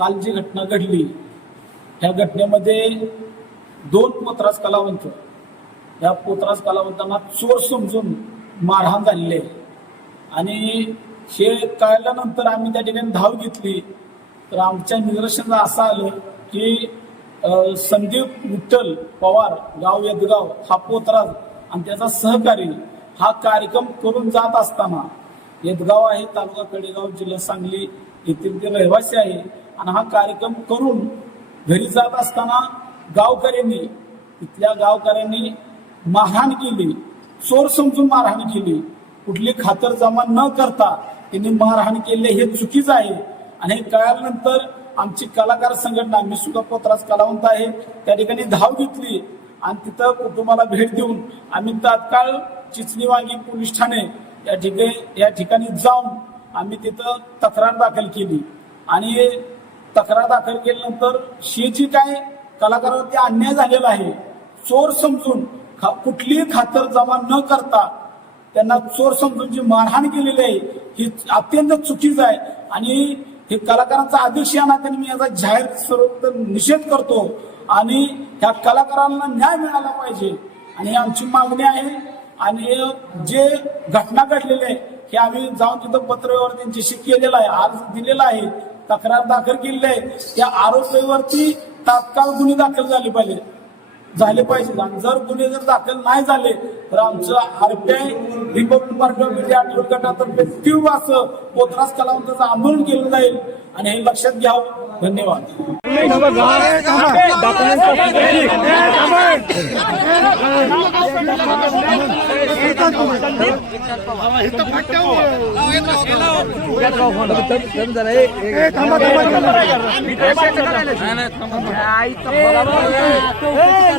काल जी घटना घडली ह्या घटनेमध्ये दोन पोतराज कलावंत. या पोतराज कलावंतांना चोर समजून मारहाण झालेली आहे. आणि हे कळल्यानंतर आम्ही त्या ठिकाणी धाव घेतली. तर आमच्या निदर्शनात असं आलं की संदीप विठ्ठल पवार गाव यदगाव हा पोतराज आणि त्याचा सहकारी हा कार्यक्रम करून जात असताना यदगाव आहे तालुका कडेगाव जिल्हा सांगली येथील ते रहिवासी आहे आणि हा कार्यक्रम करून घरी जात असताना गावकऱ्यांनी तिथल्या गावकऱ्यांनी मारहाण केली चोर समजून मारहाण केली. कुठली खातर जमा न करता त्यांनी मारहाण केले हे चुकीचं आहे. आणि हे कळल्यानंतर आमची कलाकार संघटना मी सुद्धा पोतराज कलावंत आहे त्या ठिकाणी धाव घेतली. आणि तिथं कुटुंबाला भेट देऊन आम्ही तात्काळ चिचणी वांगी पोलीस ठाणे या ठिकाणी या ठिकाणी जाऊन आम्ही तिथं तक्रार दाखल केली. आणि तक्रार दाखल केल्यानंतर शेची जी काय कलाकारावरती अन्याय झालेला आहे चोर समजून खा- कुठलीही खातर जमा न करता त्यांना चोर समजून जी मारहाण केलेली आहे ही अत्यंत चुकीचं आहे. आणि हे कलाकारांचा आदेश या नात्याने मी याचा जाहीर स्वरूप निषेध करतो. आणि ह्या कलाकारांना न्याय मिळाला पाहिजे. आणि आमची मागणी आहे आणि जे घटना घडलेली आहे हे आम्ही जाऊन तिथं पत्रव्यवहार त्यांच्याशी केलेला आहे अर्ज दिलेला आहे तक्रार दाखल केलेली आहे. त्या आरोपीवरती तात्काळ गुन्हे दाखल झाले पाहिजे झाले पाहिजे आणि जर गुन्हे जर दाखल नाही झाले तर आमचं RPI republic party of India Athawale गटातर्फे तीव्र असं पोतराज कलावंताचं आंदोलन केलं जाईल आणि हे लक्षात घ्यावं धन्यवाद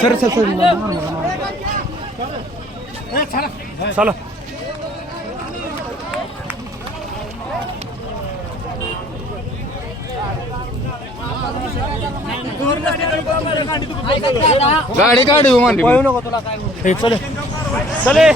सर सर सर चला गाडी काढू म्हणते चले. चले.